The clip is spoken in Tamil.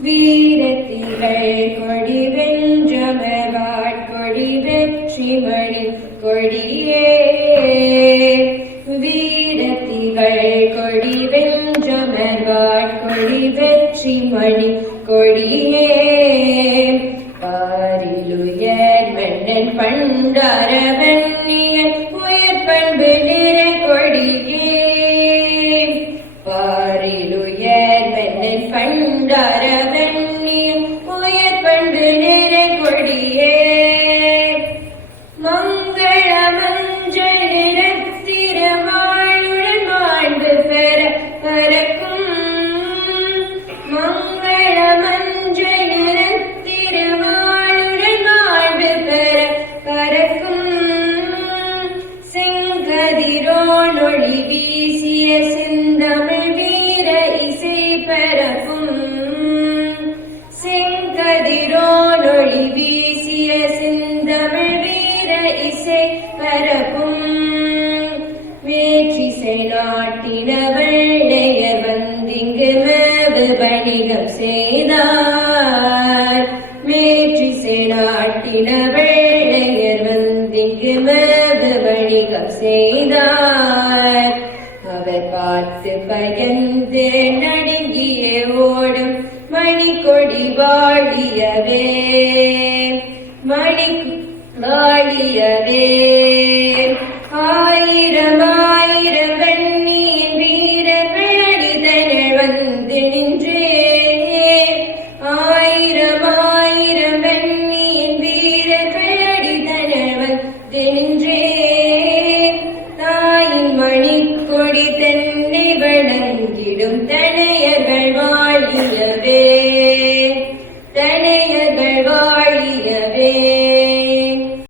வீரத்திகள் கொடி வெஞ்சமர்வாட் கொடி வெற்றிமணி கொடியே. வீரத்திகள் கொடி வெஞ்சமர்வாட் கொடி வெற்றிமணி கொடியே. பாரிலுயர் மன்னன் பண்டார உயர் பண்பு நிறை கொடியே. இசை பரப்பும் வீசிய செந்தமிழ் வீர இசை பரப்பும் மேற்றிசை நாட்டினவள் வெள்ளையர் வந்திங்கு மேவு வணிகம் செய்தார் மேற்றிசை நாட்டினவள் வெள்ளையர் வந்திங்கு மேவு வணிகம் செய்தார். காத்து பயந்தே நடுங்கியே நடுங்கிய ஓடும் மணிக்கொடி வாழியவே. மணி வாழியவே. ஆயிரம் மணிக்கொடி தென்னை வணங்கிடும் தனையர்கள் வாழியவே. தனையர்